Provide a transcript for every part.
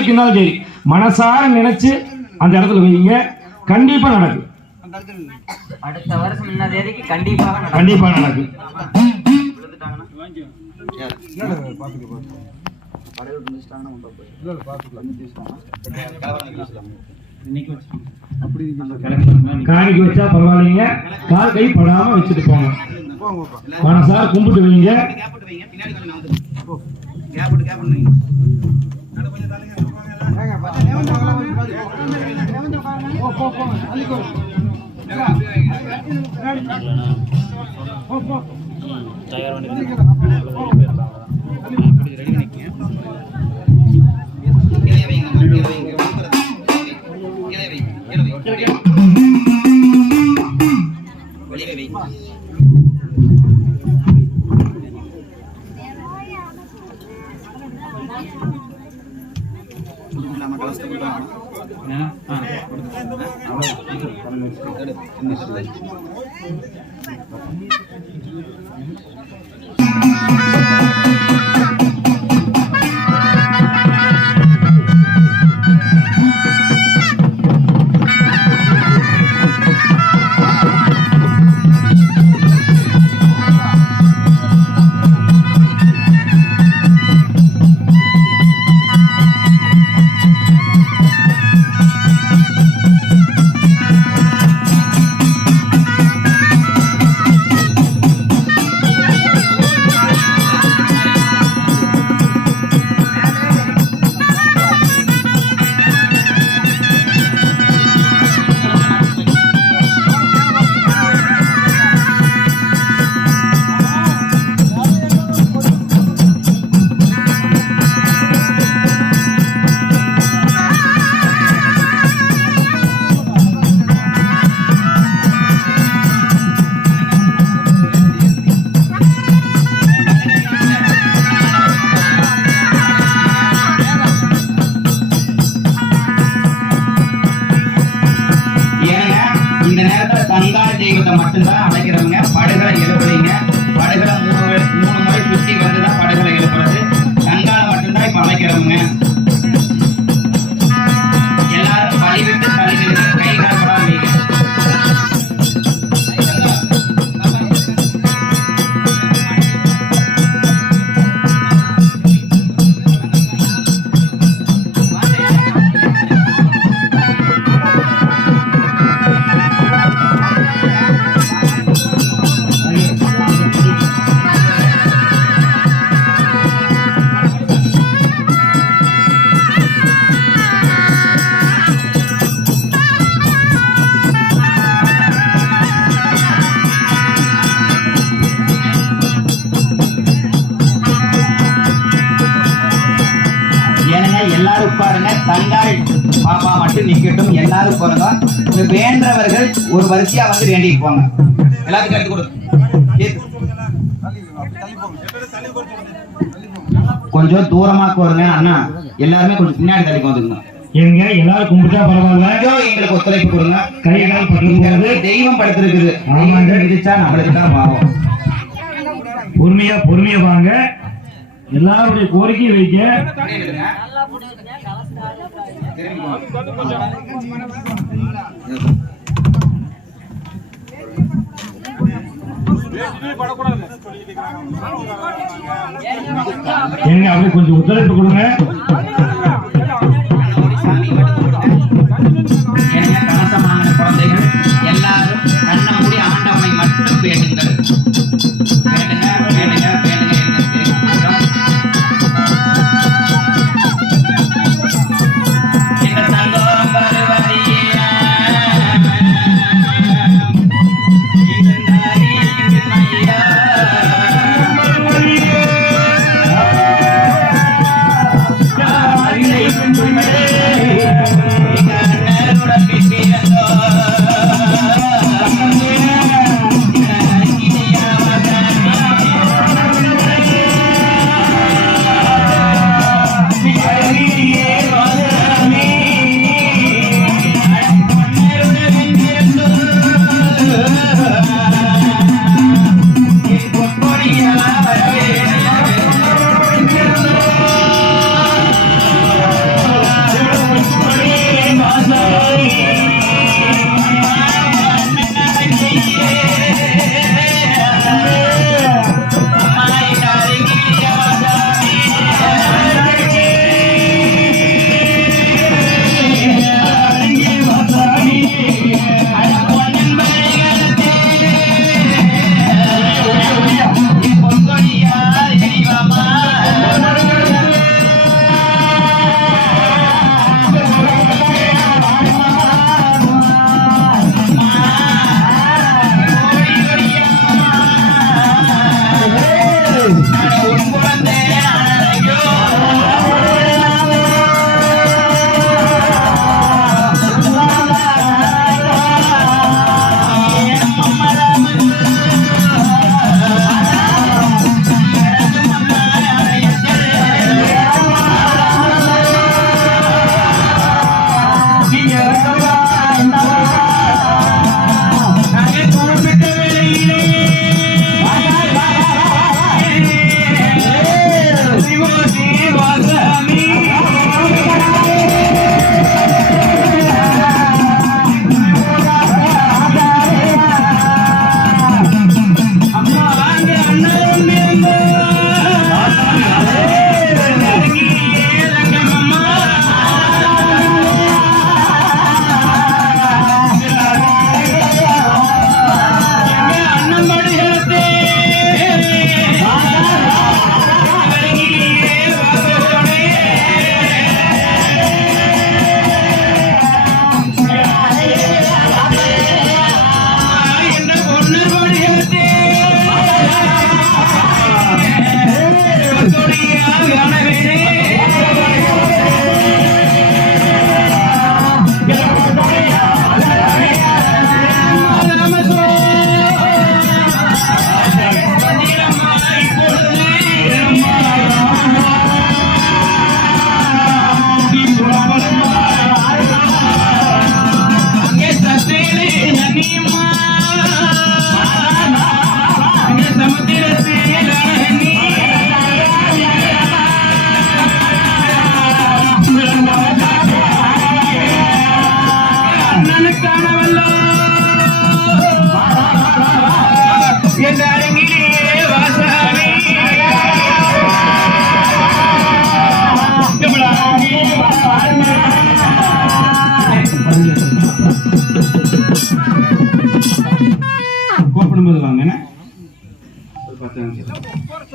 நாளைக்கு இருந்தாலும் சரி மனசார நினைச்சு அந்த இடத்துல வைங்க, கண்டிப்பா நடக்கும். அடுத்த வருஷம் முன்ன தேதிக்கு கண்டிப்பா நடக்கும். காணிக்கு வச்சா பரவாயில்லைங்க, கால் கை படாம வச்சுட்டு போங்க. மனசார கும்பிட்டு வைங்க. மட்டும்தான் அழைக்கிறவங்க. படுகளை எழுப்புறீங்க. படுகளை மூணு முறை சுத்தி வந்துதான் படுகளை எழுப்புறது. கங்கால மட்டும்தான் இப்ப அழைக்கிறவங்க. எல்லாரும் வழிவிட்டு தள்ளிடுங்க, கை காப்படாம. எல்லாரும் பாருங்க, தங்காய் பாப்பா மட்டும் நிக்கட்டும். எல்லாரும் பாருங்க, வேண்டவர்கள் ஒரு வரிசையா வந்து வேண்டிட்டு போங்க. எல்லாத்துக்கும் எடுத்து கொடு. கொஞ்சம் தூரமா போறங்க அண்ணா, எல்லாருமே கொஞ்சம் பின்னாடி தள்ளி வந்துருங்க. எங்க எல்லாரும் கும்பிட்டா பரவாயில்ல, எங்களுக்கு ஒத்துழைப்பு கொடுங்க. கைகால் படுத்து தெய்வம் படுத்திருக்குது. விதிச்சா நம்மளுக்கு தான் பாவம். பொறுமையா வாங்க. எல்லாருடைய கோரிக்கையை வைக்க. எங்க அப்படி கொஞ்சம் ஒத்துழைப்பு கொடுங்க. கலசமான குழந்தைகள் எல்லாரும் கண்ண மூடி ஆண்டவனை மட்டும் வேண்டுங்கள்.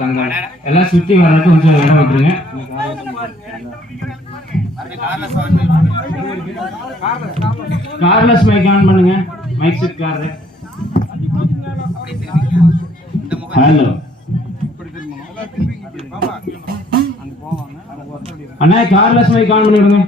தங்கம் எல்லாம் சுத்தி வர்றதுக்கு கொஞ்சம் இடம் விட்டுருங்க. கார்லெஸ் மைக் ஆன் பண்ணுங்க. மைக் செட் கார்ல. ஹலோ அண்ணா, கார்லெஸ் மைக் ஆன் பண்ணி விடுங்க.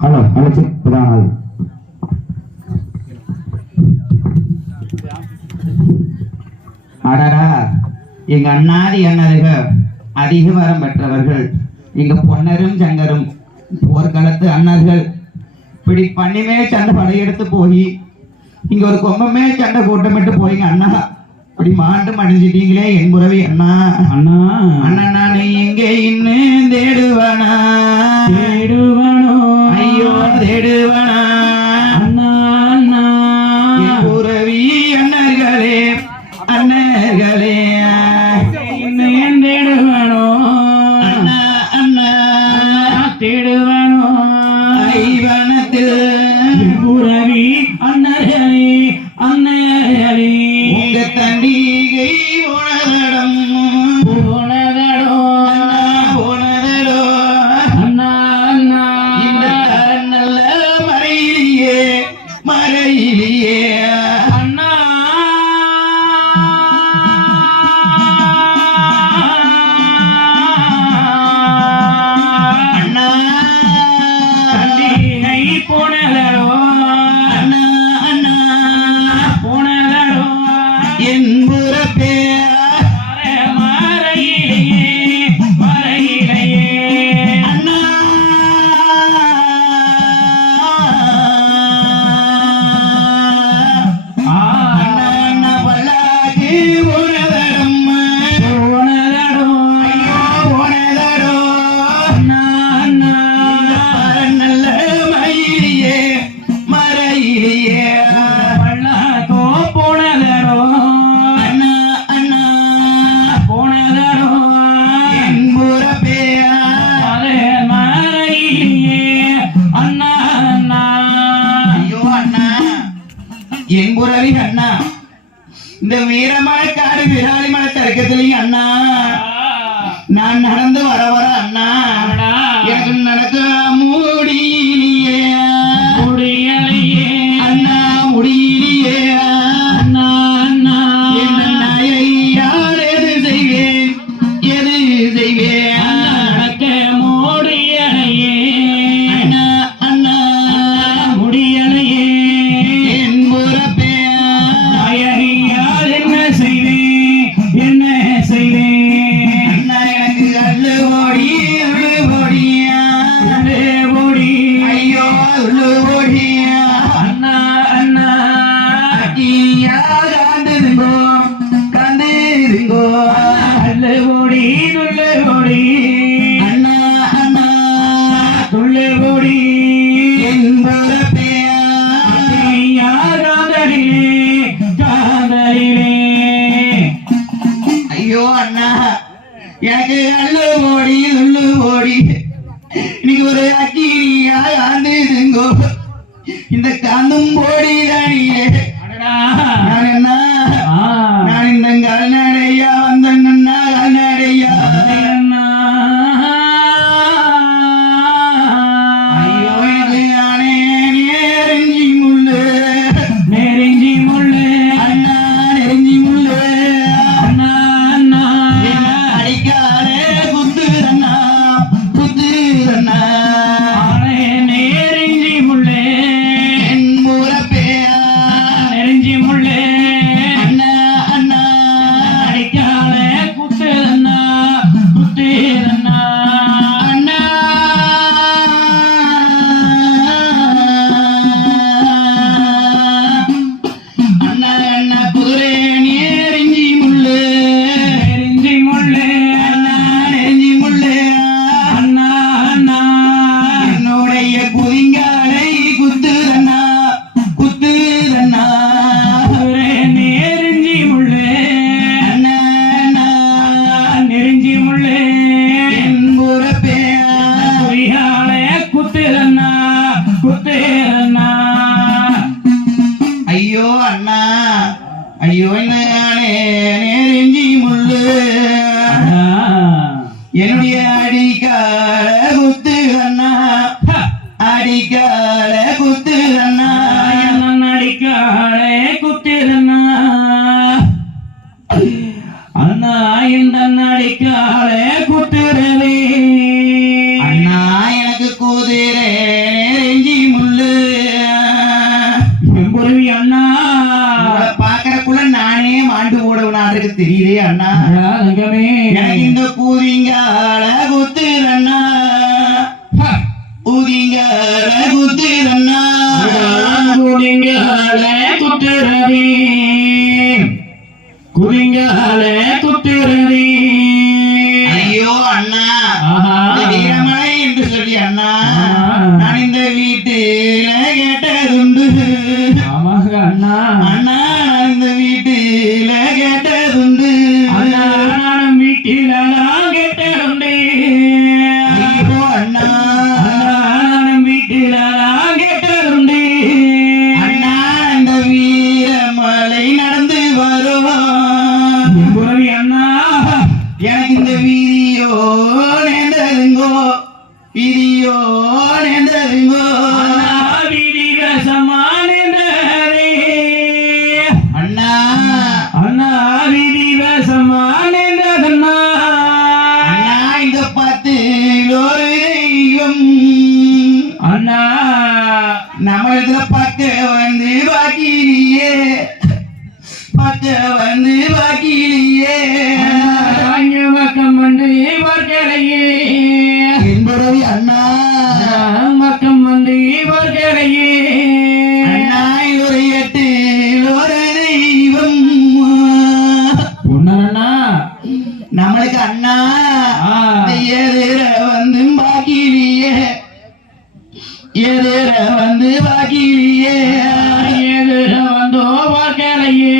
ஹலோ ஹலோ செக் இப்பதான். அடடா, எங்க அண்ணாதி அண்ணருக அதிகவரம் பெற்றவர்கள், எங்க பொன்னரும் சங்கரும் போர்க்களத்து அண்ணர்கள் இப்படி பண்ணிமே சண்டை படையெடுத்து போய் இங்க ஒரு கொம்பமே சண்டை கூட்டமிட்டு போயிங்க அண்ணா. இப்படி மாண்டு மடிஞ்சிட்டீங்களே என் புறவி அண்ணா. அண்ணா அண்ணா நான் எங்கே இன்னும் தேடுவனா ஐயோ தேடுவனா அண்ணா அண்ணா என் புறவி அண்ணர்களே அண்ணர்களே இன்னும் தேடுவனோ அண்ணா அண்ணா தேடுவனோ ஐவனத்தில் புறவி அண்ணர்களே அண்ணர்களே உங்க தண்டிகை உணரடம் போனதடோ உணரடோ அண்ணா அண்ணா இந்த நல்ல மறையிலேயே மறையிலேயே அண்ணா அண்ணா தண்டிகை போனதடோ அண்ணா அண்ணா போனதடோ என் புறப்பே மறையிலேயே மறையிலேயே அண்ணா அண்ணா அண்ணா பல்லாக்கு உணரடம் போனதடோ ஐயோ உணரடோ அண்ணா அண்ணா நல்ல மயிலியே மறையிலேயே பல்லாக்கோ போனதடோ அண்ணா அண்ணா போனதடோ என் புறப்பேயா அதே மறையிலேயே அண்ணா அண்ணா ஐயோ அண்ணா என் புறவி அண்ணா இந்த வீரமலைக்காடு விராலி மலை தர்க்கத்திலையும் அண்ணா நான் நடந்து வர வர அண்ணா எனக்கு நடக்க முடியலையே முடியலையே அண்ணா முடியலையே அண்ணா அண்ணா என் அண்ணாயை யார் எது செய்வேன் எது செய்வேன் நடக்க முடியலையே அண்ணா அண்ணா முடியலையே என் புறப்பேயா அயறியால் என்ன செய்தேன் என்ன செய்தேன் அண்ணா எனக்கு அள்ளு ஓடியா ஓடி ஐயோ அள்ளு ஓடியா அண்ணா அண்ணா ஐயா காந்துதுங்கோ அல்ல ஓடி துள்ள ஓடி அண்ணா அண்ணா துள்ள ஓடி என் புறப்பேயா காதலிலே காதலிலே ஐயோ அண்ணா எனக்கு அள்ளு ஓடி உள்ளு ஓடி இன்னைக்கு ஒரு அக்கினியா காந்துதுங்கோ இந்த காந்தும் போடி தானியே அடடா நான் என்ன நான் இந்த கால்நடையா வந்தேன்னா கால்நடையா அண்ணா ஐயோ அடிக்கால குத்துறண்ணா அடிக்காலே குத்திரண்ணா அண்ணா இந்த அடிக்காலே குத்துறவே அண்ணா எனக்கு குதிரை நெருஞ்சி முள்ளு குருவி அண்ணா பாக்குறக்குள்ள நானே மாண்டு ஓடுவனாருக்கு தெரியுதே அண்ணா தங்கமே எனக்கு இந்த கூதிங்கால குத்துறண்ணா ஊதிங்கால குத்துறண்ணா குதிங்காலே குத்துறவே குதிங்காலே குத்துறவே ஐயோ அண்ணா இந்த வீரமலை என்று சொல்லி அண்ணா நான் இந்த வீட்டுல கேட்டதுண்டு ஆமாங்க அண்ணா அண்ணா நான் இந்த வீட்டுல கேட்டதுண்டு அண்ணா நானும் வீட்டில நான் கேட்டேன் ஐயோ அண்ணா நானும் வீட்டில நான் கேட்டேன் அண்ணா இந்த வீரமலை நடந்து வருவோம் குருவி அண்ணா எனக்கு இந்த வீதியோ நேர்ந்ததுங்கோ வீதியோ நேர்ந்ததுங்கோ அண்ணா வீதி வேசமானே அண்ணா அண்ணா வீதி வேசமானேன்னா அண்ணா இந்த 10 ஒரு தெய்வம் அண்ணா நம்ம இதுல பக்க வந்து பாக்கிலியே பக்க வந்து பாக்கிலியே பக்கம் வந்து பார்க்கலையே என்பதை அண்ணா பக்கம் வந்து பார்க்கலையே அண்ணா இது ஒரு 8 ஒரு தெய்வம் பொண்ணா நம்மளுக்கு அண்ணா எதிர வந்து பாக்கிலியே எதிர வந்து பாக்கிலியே எதிர வந்தோ பார்க்கலையே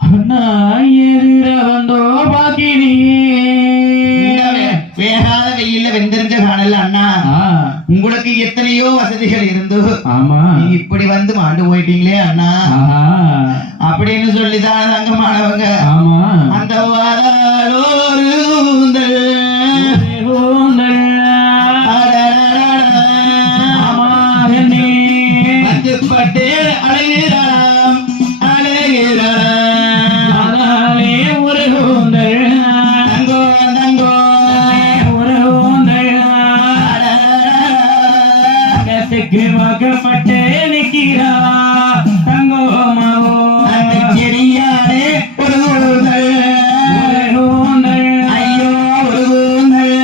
அண்ணா எதிர வந்தோ பார்க்கலையே வேகாத வெயில்ல வெந்தெரிஞ்ச காணல அண்ணா உங்களுக்கு எத்தனையோ வசதிகள் இருந்தோ ஆமா நீங்க இப்படி வந்து மாண்டு போயிட்டீங்களே அண்ணா அப்படின்னு சொல்லிதான் தங்கமானவங்க ஆமா அந்த வாராளோரு கூந்தல் பட்டு அழகிறாம் அழகிறாம் ஒரு கூந்தல் தங்கோ தங்கோ ஒரு கூந்தல் அகத்துக்கு வாக்கப்பட்டு நிற்கிறா தங்கோ மாவோ அந்த செடியாரே ஒரு கூந்தல் ஐயோ ஒரு கூந்தல்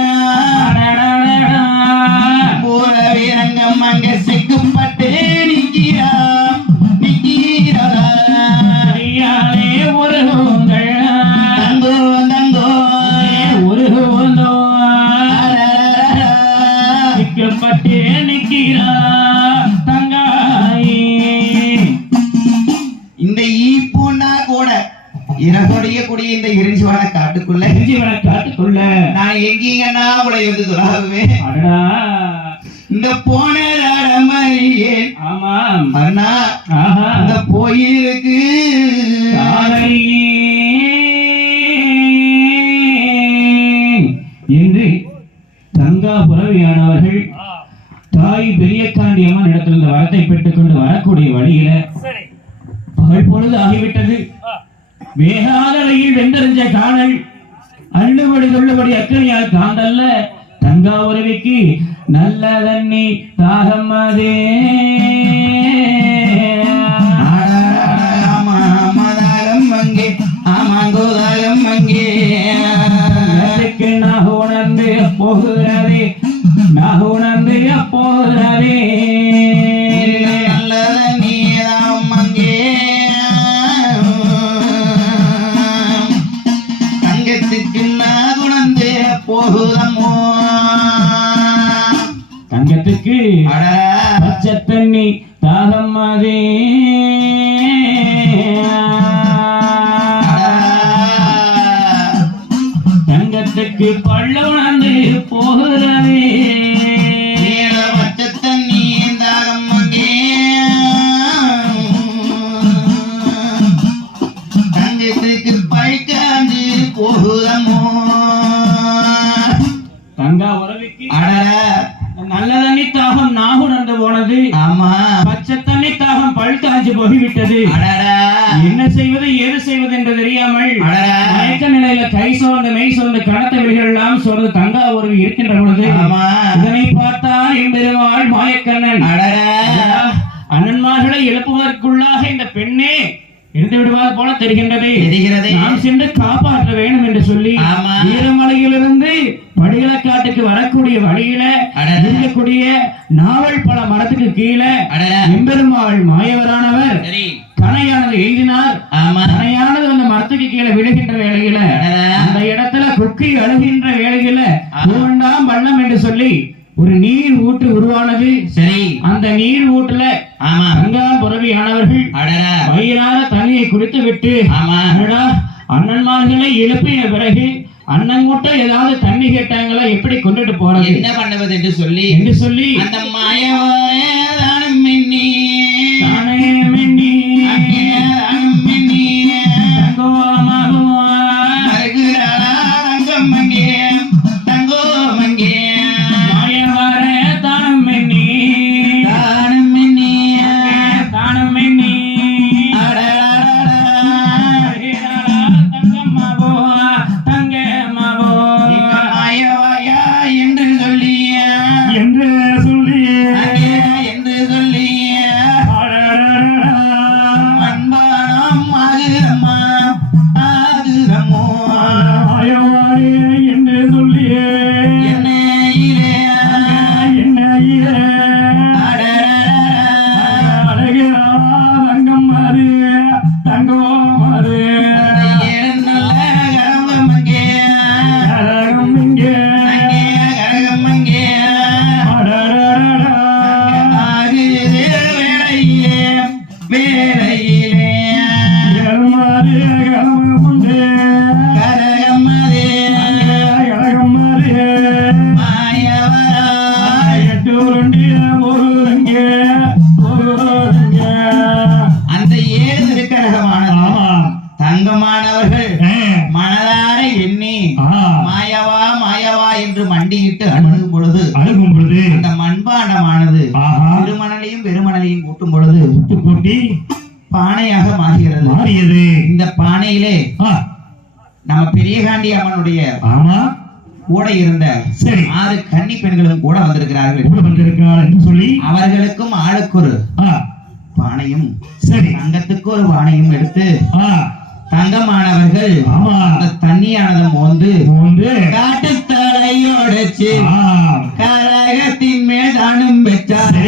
போற வீரங்கம் அங்க சிக்குப்பட்டு நிற்கிறாம் நிற்கிறாரே ஒரு கூந்தல் தங்கோ தங்கோ ஒரு கூந்தோ சிக்கப்பட்டு நிற்கிறா தங்காயே இந்த ஈப்பூன்னா கூட இரகொடைய கூடிய இந்த இறைஞ்சிவான காட்டுக்குள்ள காட்டுக்குள்ள நான் எங்கீங்கன்னா உங்களை வந்து துறாகுவேன் அடடா இந்த போன மரியே ஆமாம் அண்ணா ஆஹா இந்த போயிருக்கு தாரையே என்று தங்கா புறவியானவர்கள் தாய் பெரியக்காண்டி அம்மன் இடத்தில் இந்த வரத்தை பெற்றுக் கொண்டு வரக்கூடிய வழியில பகல் பொழுது ஆகிவிட்டது வேகாத வழியில் வெந்தறிஞ்ச காணல் அள்ளுபடி கொள்ளுபடி அக்கனியால் காந்தல்ல தங்கா உறவிக்கு நல்ல தண்ணி தாகம் அதே ஆமாதாகம் அங்கே ஆமாங்கோதாகம் அங்கே நான் உணர்ந்து போகிறதே நான் உணர்ந்து போகிறதே நல்ல நீதாம் அங்கே தங்கத்துக்கு நான் உணர்ந்து போகுதமோ தங்கத்துக்கு அட பச்சை தண்ணி தாகம் அதே தங்கத்துக்கு பள்ள உணர்ந்து போகிறதே நீளவட்டத்தண்ணி தாகம் அங்கே தங்கத்துக்கு பைக்காந்து போகுதமோ தங்கா உறவிக்கு அட நல்ல தண்ணி தாகம் நாகுணர்ந்து போனது. ஆமா. பச்சை தண்ணி தாகம் பழுத்தாஞ்சு போய்விட்டது. என்ன செய்வது ஏது செய்வது என்று தெரியாமல் மயக்க நிலையில கை சோர்ந்து மெய் சோர்ந்து கனத்த விழிகள் எல்லாம் சோர்ந்து தங்கா உருவி இருக்கின்ற பொழுது இதனை பார்த்தால் எம்பெருமாள் மாயக்கண்ணன் அண்ணன்மார்களை எழுப்புவதற்குள்ளாக இந்த பெண்ணே இருந்து விடுவது போல தெரிகின்றது. நாம் சென்று காப்பாற்ற வேண்டும் என்று சொல்லி வீரமலையிலிருந்து படிகளக்காட்டுக்கு வரக்கூடிய வழியில இருக்கக்கூடிய நாவல் பல மரத்துக்கு கீழே எம்பெருமாள் மாயவரானவர் கணையானது எழுதினார். கணையானது அந்த மரத்துக்கு கீழே விழுகின்ற வேளையில அந்த இடத்துல கொக்கி அழுகின்ற வேளையில பூவண்டாம் வண்ணம் என்று சொல்லி ஒரு நீர் ஊற்று உருவானது. சரி, அந்த நீர் ஊற்றுல கங்காள் புறவியானவர்கள் வயிறார தண்ணியை குடித்து விட்டு அண்ணன்மார்களை எழுப்பிய பிறகு அண்ணங்கூட்ட ஏதாவது தண்ணி கேட்டாங்களா, எப்படி கொண்டுட்டு போறது, என்ன பண்ணுவது என்று சொல்லி அந்த மாயவாரம் மின்னி தானே மின்னி பானையாக மாறியது. இந்த பானையிலே நம்ம பெரியகாண்டி அம்மனுடைய கூட இருந்த 6 கன்னி பெண்களும் கூட வந்திருக்கிறார்கள் என்று சொல்லி அவர்களுக்கும் ஆளுக்கு ஒரு பானையும் தங்கத்துக்கு ஒரு பானையும் எடுத்து தங்கமானவர்கள் அந்த தண்ணியானதை மோந்து காட்டுத்தலையோடச்சு கரகத்தின் மேல் தானும் பெற்றார்.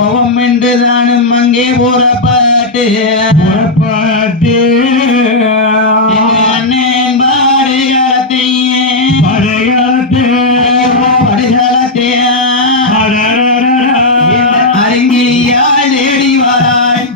ஓவம் என்று தானும் அங்கே புறப்பாட்டு அண்ணன் படுகளத்தை அறிஞியால் தேடி வராள்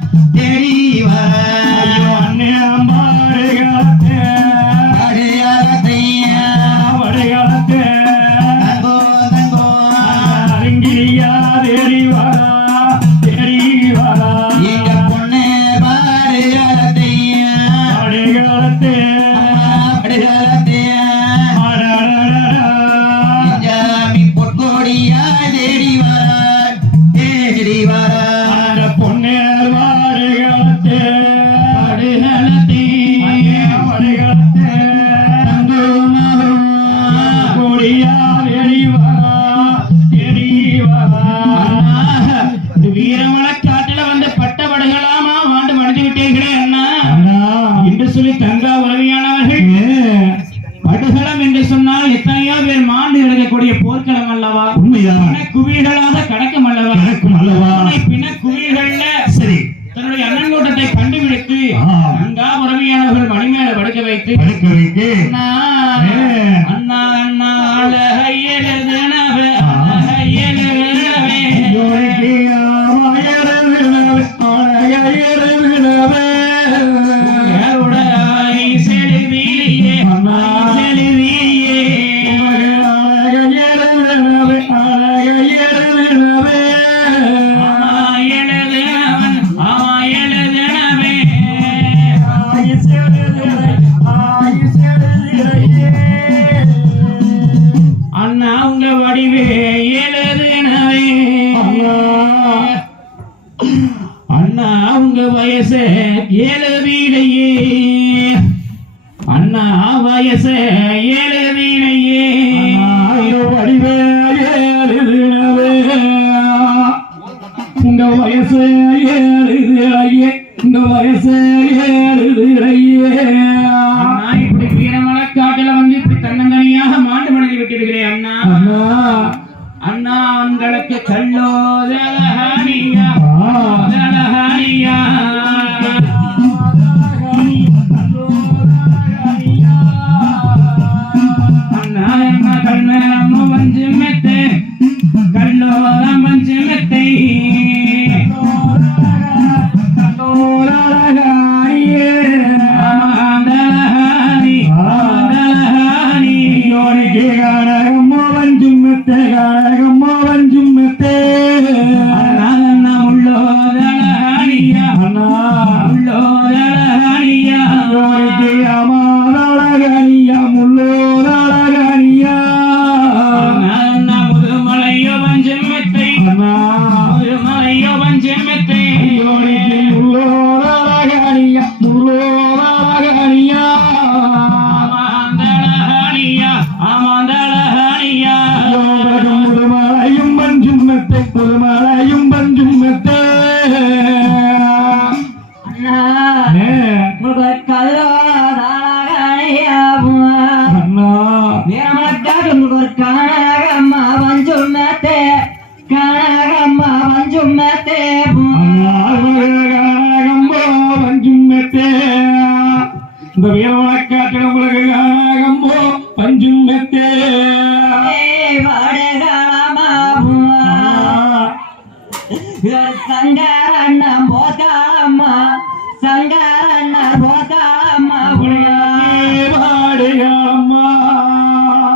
குவியலாக கடக்கும் அல்லவா பின்ன குவியல்ல சரி தன்னுடைய அண்ணன்கூட்டத்தை கண்டுபிடித்து அங்கா உறவியானவர்கள் மணிமேல படுக்க வைத்து அண்ணா அண்ணா அழகையெழுதுனவே அண்ணா உங்க வடிவே எழுது என வயசு 7 வீணையே அண்ணா வயசு 7 வீணையே வடிவே 7 வீணவே உங்க வயசு 7 வீணையே உங்க வயசு 7 வீணையே இப்படி வீரமலைக்காட்டுல வந்து இப்படி தன்னந்தனியாக மாண்டு மணி விட்டிருக்கிறேன் அண்ணா அண்ணா உங்களுக்கு கல்லோதலஹானியா தலஹானியா அண்ணா என்ன கண்ணம் வஞ்சு மெத்தை கல்லோரம் வஞ்சு மெத்தை இந்த வீரமலைக்காட்டில் உங்களுக்கு காணாகம்போ பஞ்சும் மெத்தே சங்காரண்ண போதாமா சங்காரண்ண போதாமா பாடுகாலம்மா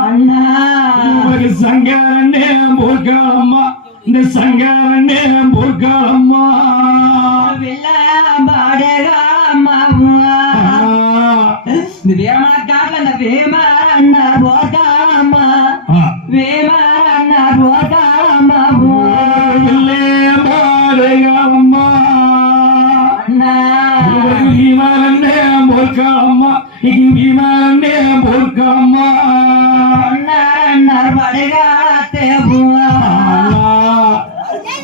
அண்ணா உங்களுக்கு சங்காரண்ணே போர்க்காலம்மா இந்த சங்காரண்ணே போர்க்காலம்மா பாடுகாலம்மா இந்த வீரமலைக்காட்டில் இந்த வேமண்ண போதாமா வேமண்ண போதாமா போர்க்காலம்மா விமானே போர்க்காலம்மா படுகாலத்தே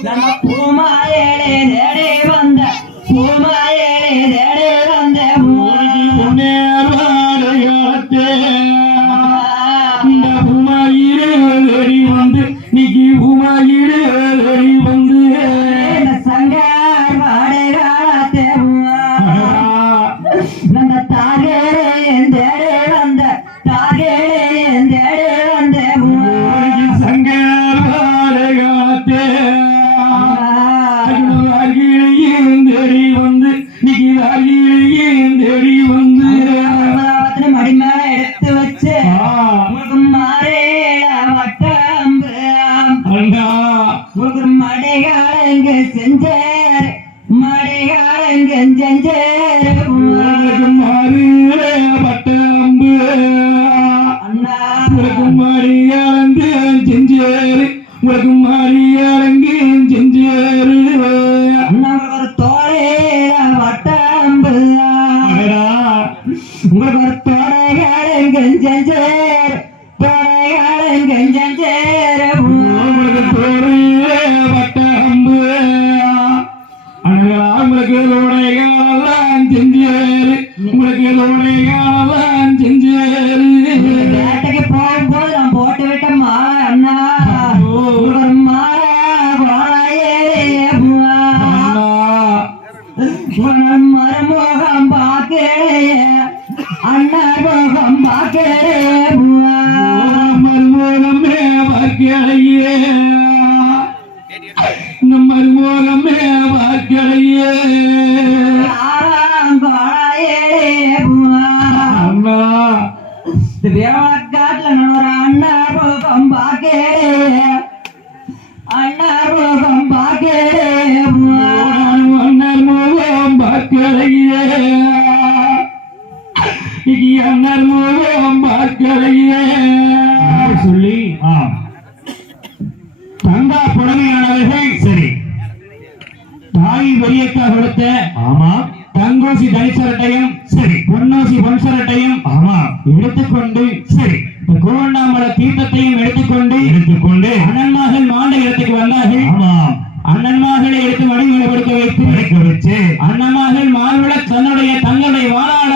நம்ம பூமாயேளே தேடி வந்த பூமாயேளே தேடி வந்த முன்னேற்பாடுகாலத்தே இந்த பூமாயிரே தேடி வந்து நீக்கி பூமாயிரே தேடி வந்து சங்கார் பாடுகாலத்தே நம்ம தாகேரே தேடி வந்த தாகேரே தேடி வந்த சங்கர் பாடுகாலத்தே தேடி வந்து நீக்கி தேடி வந்து மடி மேல எடுத்து வச்சு மாறேல வட்டம்பு உங்களுக்கு மடைகாலங்க செஞ்சாரு மடைகாலங்க செஞ்சாரு மாறு பட்டம்பு அண்ணா உங்களுக்கு மாறியாரங்கு செஞ்சேரு உங்களுக்கு மாறியாரங்கு செஞ்சேரு அண்ணா ஒரு தோழையில வட்டம்பு உங்களுக்கு ஒரு தோடைகாலங்க செஞ்சாரு தோடைகாலங்க செஞ்சாரு உங்களுக்கு தோறு பட்டம்பு உங்களுக்கு லோடைகாலாம் செஞ்சேரு உங்களுக்கு லோடைகாலாம் செஞ்சேரு வேட்டைக்கு போகும்போது நான் போட்டு விட்ட மாலை அண்ணா ஒரு மாலை மருமகம் பார்க்கலையே அண்ணா முகம் பார்க்கலையே மருமகமே பார்க்கலையே இந்த மருமகமே பார்க்கலையே அண்ணா வீரமலைக்காட்டுல ஒரு அண்ணா முகம் பார்க்கலையே அண்ணா முகம் பார்க்கலையே அண்ணன் முகம் பார்க்கலையே அண்ணன் முகம் பார்க்கலையே சொல்லி தங்கா புடமையானவர்கள் சரி தாய் பெரியக்கா கொடுத்த ஆமா தங்கோசி தனிசரட்டையும் சரி பொன்னோசி பொன்சரட்டையும் ஆமா எடுத்துக்கொண்டு சரி இந்த கோவண்ணாமலை தீர்த்தத்தையும் எடுத்துக்கொண்டு அண்ணன்மார்கள் மாண்ட இடத்துக்கு வந்தார்கள். ஆமா அண்ணன்மார்களை எடுத்து வடிகளை கொடுக்க வச்சு அண்ணன்மார்கள் மார்பிள தங்களுடைய வாழாட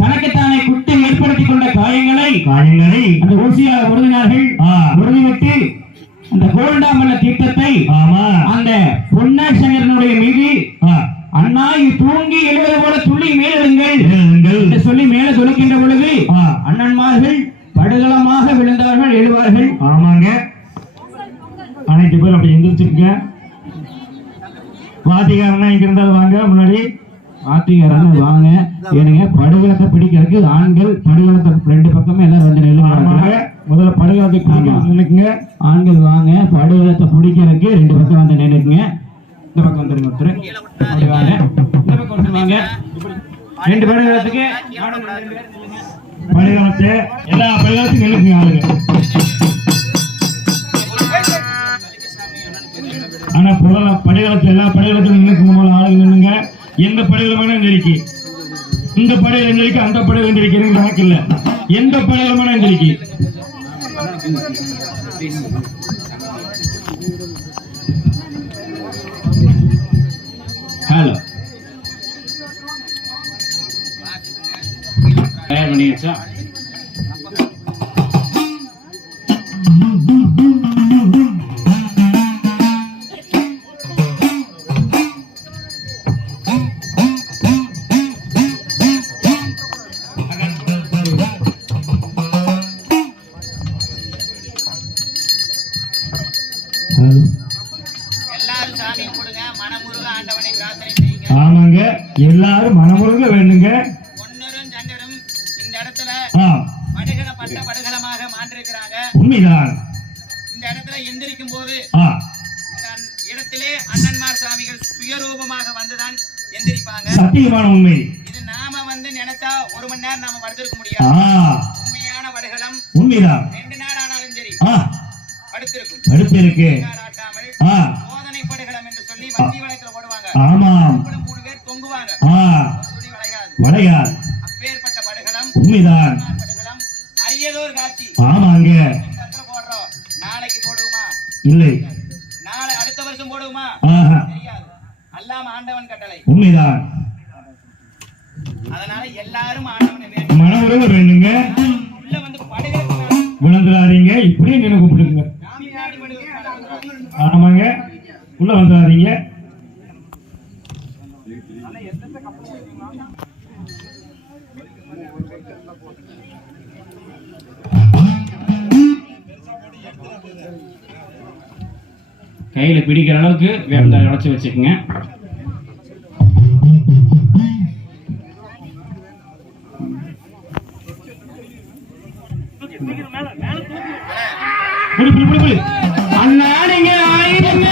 தனக்குத்தானே குட்டி ஏற்படுத்திக் கொண்ட காயங்களை அந்த ஊசியால் உறுதினார்கள். உறுதிவிட்டு அந்த கோவண்ணாமலை தீர்த்தத்தை அந்த பொன்னாசங்கரனுடைய மீது அண்ணா தூங்கி எழுவது போல துள்ளி மேலெழுங்கள் என்று சொல்லி மேல தொழுக்கின்ற பொழுது அண்ணன்மார்கள் படுகளமாக விழுந்தவர்கள் எழுவார்கள். ஆமாங்க அனைத்து பேர் அப்படி எந்திரிச்சுக்க. வாத்திகாரனா இங்க இருந்தாலும் வாங்க முன்னாடி வாத்திகாரன் வாங்க. ஏனுங்க படுகளத்தை பிடிக்கிறதுக்கு ஆண்கள் படுகளத்தை ரெண்டு பக்கமே எல்லாம் வந்து நில்லுங்க. முதல்ல படுகளத்துக்கு நினைக்குங்க. ஆண்கள் வாங்க படுகளத்தை பிடிக்கிறதுக்கு ரெண்டு பக்கம் வந்து நினைக்குங்க. இந்த பக்கம் வந்துருங்க ஒருத்தர் வாங்க. இந்த பக்கம் ஒருத்தர் வாங்க. ரெண்டு படுகளத்துக்கு படுகளத்தை எல்லா படுகளத்துக்கும் நினைக்குங்க ஆளுங்க. ஆனா படுகளத்துல எல்லா படுகளத்திலும் நினைக்கும் போல ஆளுங்க நின்னுங்க. எந்த படுகளமான எந்திரிக்கு இந்த படையில எந்திரிக்கு அந்த படையில எந்திரிக்கிறது கணக்கு இல்ல. எந்த படுகளமான எந்திரிக்கு ஹலோ தயார் பண்ணிடுச்சா? ஆமாங்க எல்லாரும் மனமுருக வேண்டுங்க. இந்த இடத்துல படுகளப்பட்ட படுகளமாக மாற்றிருக்கிறாங்க. உண்மைதான். இந்த இடத்துல எந்திரிக்கும் போது இடத்திலே அண்ணன்மார் சாமிகள் சுயரூபமாக வந்துதான் எந்திரிப்பாங்க. சத்தியமான உண்மை. இது நாம நினைச்சா ஒரு மணி நேரம் நாம படுத்திருக்க முடியாது. உண்மையான படுகளம் உண்மைதான். 2 நாள் ஆனாலும் சரி படுத்திருக்கும். படுத்திருக்கு சோதனை படுகளம் என்று சொல்லி வண்டி வளையத்துல போடுவாங்க. ஆமா 3 பேர் தொங்குவாங்க. வளையாது. அப்பேற்பட்ட படுகளம் உண்மைதான். படுகளம் அரியதோர் காட்சி. ஆமாங்க போடுறோம். நாளைக்கு போடுவோமா? இல்லை. நாளை அடுத்த வருஷம் போடுவோமா? தெரியாது. அல்லாம ஆண்டவன் கட்டளை. உண்மைதான். அதனால எல்லாரும் ஆண்டவனை மனமுருக வேண்டுங்க. உள்ள படுகளம் விழுந்துடாதீங்க. இப்படியே நின்று கூப்பிடுங்க. ஆமாங்க உள்ள வந்துடாதீங்க. கையில பிடிக்கிற அளவுக்கு வேப்பந்தாள் உடைச்சு வச்சுக்கோங்க. அண்ணா நீங்க ஆயிரங்க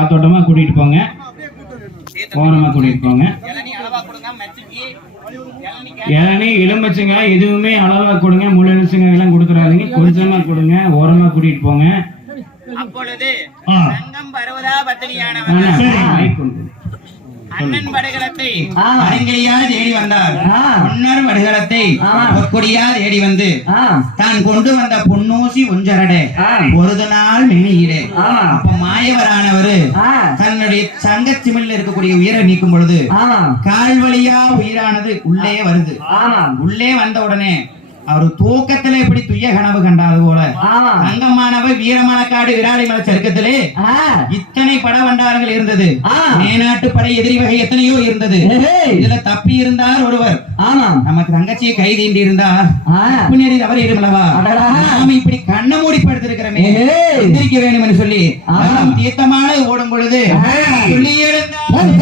காத்தோட்டமா கூட்டிட்டு போங்க, ஓரமா கூட்டிட்டு போங்க. இளநீ அளவா கொடுங்க, மெச்சுக்கி இளநீ இளநீ எலுமிச்சங்க எதுவுமே அளவா கொடுங்க, முழு எலுமிச்சங்க எல்லாம் கொடுத்துறாதீங்க, கொஞ்சமா கொடுங்க, ஓரமா கூட்டிட்டு போங்க. அப்பொழுது ஆ. தங்கம் பருவதா ஆனா, பத்தினியானவன் மைக் கொண்டு. அண்ணன் படுகளத்தை அருங்கிலியா தேடி வந்தார். ஆ. பொன்னர் வடுகளத்தை ஆ. பொற்கொடியா தேடி வந்து ஆ, தான் கொண்டு வந்த பொன்னூசி ஒஞ்சரடே ஆ. பொருது நாள் மெனியிலே. ஆமா. அப்ப மாயவரானவரு ஆ, தன்னுடைய சங்கச்சிமில் இருக்கக்கூடிய உயிரை நீக்கும் பொழுது ஆமா, கால் வழியா உயிரானது உள்ளே வருது. ஆமா, உள்ளே வந்த உடனே அவர் தூக்கத்துல எப்படி துய்ய கனவு கண்டாது போல ஆமா, தங்கமானவ வீரமணக்காடு விராலிமலை சருக்கத்திலே ஆ, இத்தனை படவண்டாரங்கள் இருந்தது. ஆ. மேனாட்டு படை எதிரி வகை எத்தனையோ இருந்தது. ஏய், இதுல தப்பி இருந்தார் ஒருவர். ஆமா, நமக்கு தங்கச்சியை கை தீண்டி இருந்தார். ஆ, புண்ணியரி தவறு இருமலவா அடடா. நாம இப்படி கண்ண மூடி படுத்திருக்கிறோமே, ஏய். எந்திரிக்க வேண்டும் என்று சொல்லி ஆ. நாம் தீர்த்தமான ஓடும் பொழுது ஆ. சொல்லி எழுந்தார்.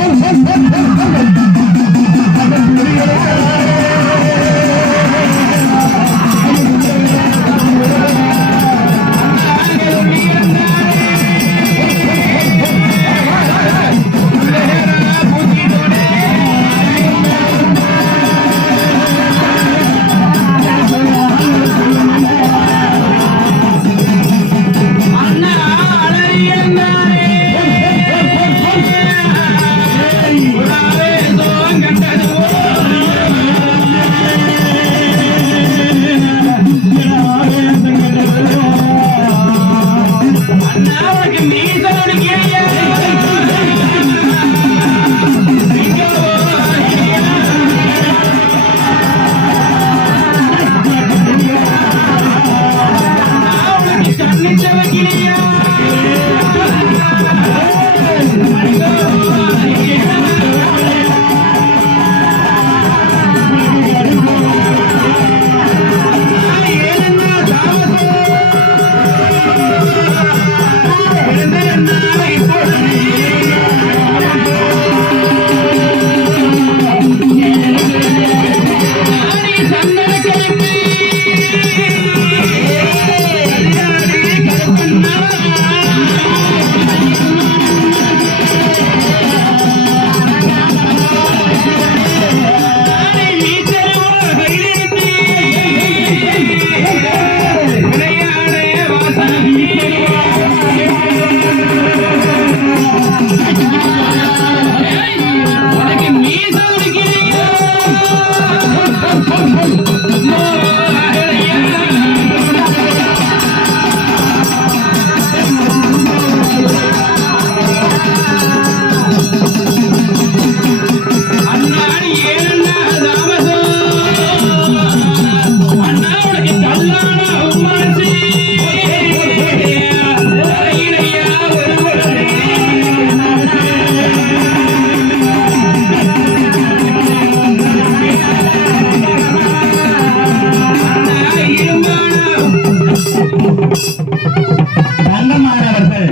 தங்கமானவர்கள்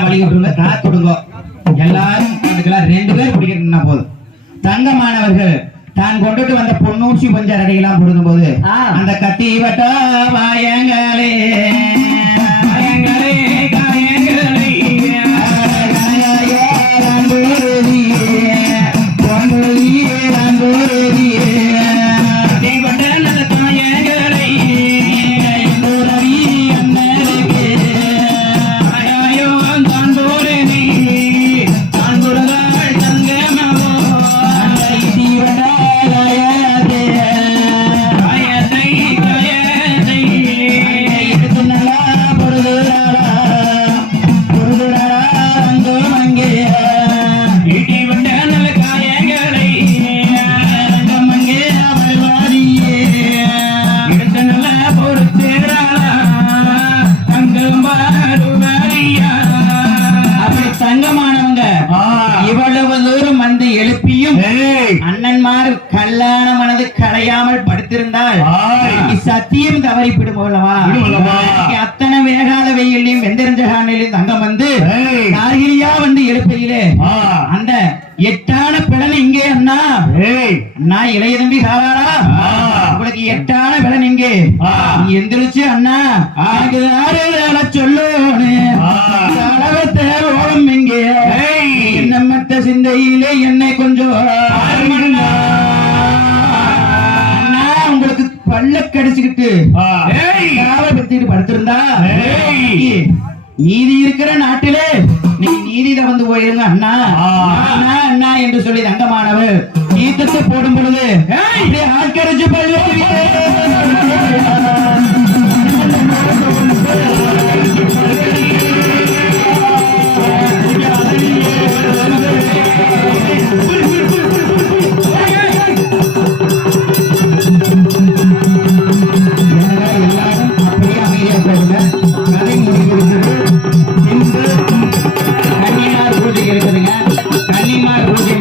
வழிகட்டுங்க, காத்துடுங்க. எல்லாரும் அதுக்கெல்லாம் 2 பேர் பிடிக்கணும்னா போதும். தங்கமானவர்கள் தான் கொண்டுட்டு வந்த பொன்னூசி பஞ்சர் அடையெல்லாம் பொருந்தும் போது ஆ. அந்த கத்தி வட்ட வாயங்களே வாயங்களே காயங்களே தங்கமானவங்க இவ்வளவு தூரம் வந்து எழுப்பியும் அண்ணன்மார் கல்லான மனது களையாமல் படுத்திருந்தால் சத்தியம் தவறிவிடும் போலவா. அத்தனை வேகாத வெயிலையும் வெந்தெறிஞ்ச காலையிலும் தங்கம் வந்து கார்கிரியா வந்து எழுப்பையிலே அந்த எட்டான பிளன் இங்கே அண்ணா அண்ணா இளைய தம்பி காவாரா உங்களுக்கு எட்டான பிளன் இங்கே நீ எந்திரிச்சு அண்ணா சொல்லு அளவத்தை ஓடும் இங்கே இருங்கையிலே என்னை கொஞ்சம் அண்ணா, உங்களுக்கு பல்ல கடிச்சுக்கிட்டு பத்திட்டு படுத்திருந்தா நீதி இருக்கிற நாட்டிலே நீங்க நீதியில வந்து போயிருங்க அண்ணா அண்ணா அண்ணா என்று சொல்லி தங்கமானவர் தீர்த்தத்தை போடும் பொழுது ஆட்கரைச்சு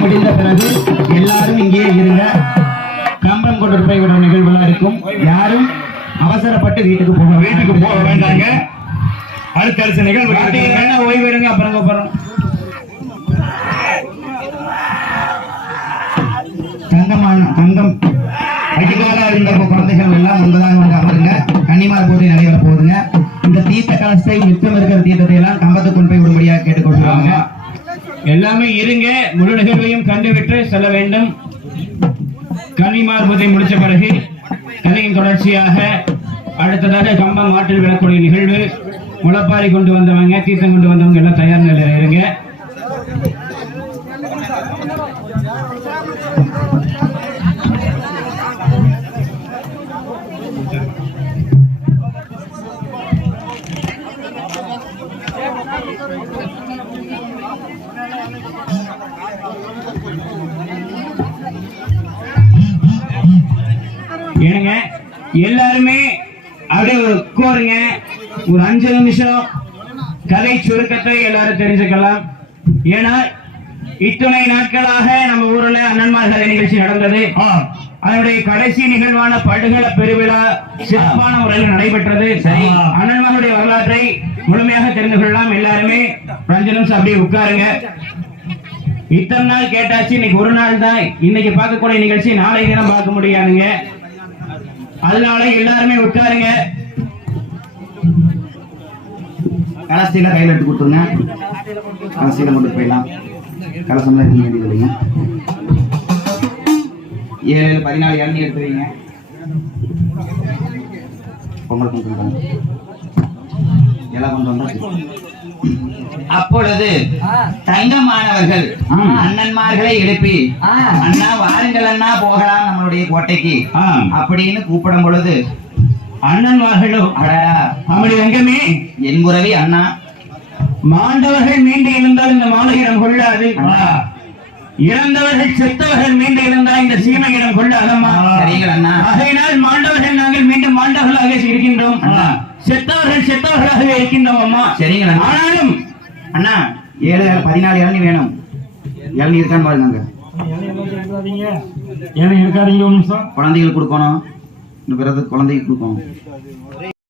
முடிந்த பிறகு எல்லாரும் இங்கே இருங்க. கம்பம் கொண்டு போய் விட நிகழ்வுலாம் இருக்கும். யாரும் அவசரப்பட்டு வீட்டுக்கு போக வேண்டாங்க. அடுத்த நிகழ்வு ஓய்வு எடுங்க. அப்புறம் கூப்பிடுறோம். தங்கம் அடிக்கால இருந்த குழந்தைகள் எல்லாம் முன்பதாக வந்து அமருங்க. கன்னிமார் பூஜை நடைபெற போகுதுங்க. இந்த தீர்த்த கலசத்தை மிச்சம் இருக்கிற தீர்த்தத்தை எல்லாம் கம்பத்தை கொண்டு போய் விடும்படியாக கேட்டுக்கொள்கிறாங்க. எல்லாமே இருங்க. முழு நிகழ்வையும் கண்டுவிட்டு செல்ல வேண்டும். கன்னிமார் பூஜை முடிச்ச பிறகு கதையின் தொடர்ச்சியாக அடுத்ததாக கம்பம் ஆற்றில் விடக்கூடிய நிகழ்வு. முளைப்பாரி கொண்டு வந்தவங்க, தீர்த்தம் கொண்டு வந்தவங்க எல்லாம் தயார் நிலையில் இருங்க. ஏனுங்க, எல்லாருமே அப்படியே உட்காருங்க. ஒரு 5 நிமிஷம் கதை சுருக்கத்தை எல்லாரும் தெரிஞ்சுக்கலாம். ஏன்னா இத்தனை நாட்களாக நம்ம ஊர்ல அண்ணன்மார் கதை நிகழ்ச்சி நடந்தது. அதனுடைய கடைசி நிகழ்வான படுகள பெருவிழா சிறப்பான முறையில் நடைபெற்றது. அண்ணன்மாருடைய வரலாற்றை முழுமையாக தெரிந்து கொள்ளலாம். எல்லாருமே 5 நிமிஷம் அப்படியே உட்காருங்க. இத்தனை நாள் கேட்டாச்சு, இன்னைக்கு ஒரு நாள் தான். இன்னைக்கு பார்க்கக்கூடிய நிகழ்ச்சி நாளை தினம் பார்க்க முடியாதுங்க. அதனால எல்லாருமே உட்காருங்க. கலசையில கையில் எடுத்து கொடுத்துருங்க. கலசையில கொண்டு போயிடலாம். கலசம்லாம் எடுக்க வேண்டியது இல்லைங்க. 7 14 இளநீ எடுத்து வைங்க. பொங்கல் கொண்டு எல்லாம் கொண்டு வந்தா. அப்பொழுது தங்கமானவர்கள் அண்ணன்மார்களை எழுப்பி அண்ணா வாருங்கள் அண்ணா போகலாம் நம்மளுடைய கோட்டைக்கு அப்படின்னு கூப்பிடும் பொழுது அண்ணன்மார்களும் அடடா அப்படி எங்கமே என் முறவி அண்ணா மாண்டவர்கள் மீண்டு எழுந்தால் இந்த மாளிகையிடம் கொள்ளாது. இறந்தவர்கள் செத்தவர்கள் மீண்டு இருந்தால் இந்த சீமையிடம் கொள்ளாதம்மா. சரிங்கள் அண்ணா. ஆகையினால் மாண்டவர்கள் நாங்கள் மீண்டும் மாண்டவர்களாக இருக்கின்றோம். செத்தவர்கள் செத்தவர்களாகவே இருக்கின்றோம் அம்மா. சரிங்களா. ஆனாலும் அண்ணா 7 14 இளநீ வேணும். இளநீ இருக்கான்னு பாருங்க. இருக்காதீங்க. ஒரு நிமிஷம். குழந்தைகள் கொடுக்கணும். இந்த பிறகு குழந்தைக்கு கொடுக்கணும்.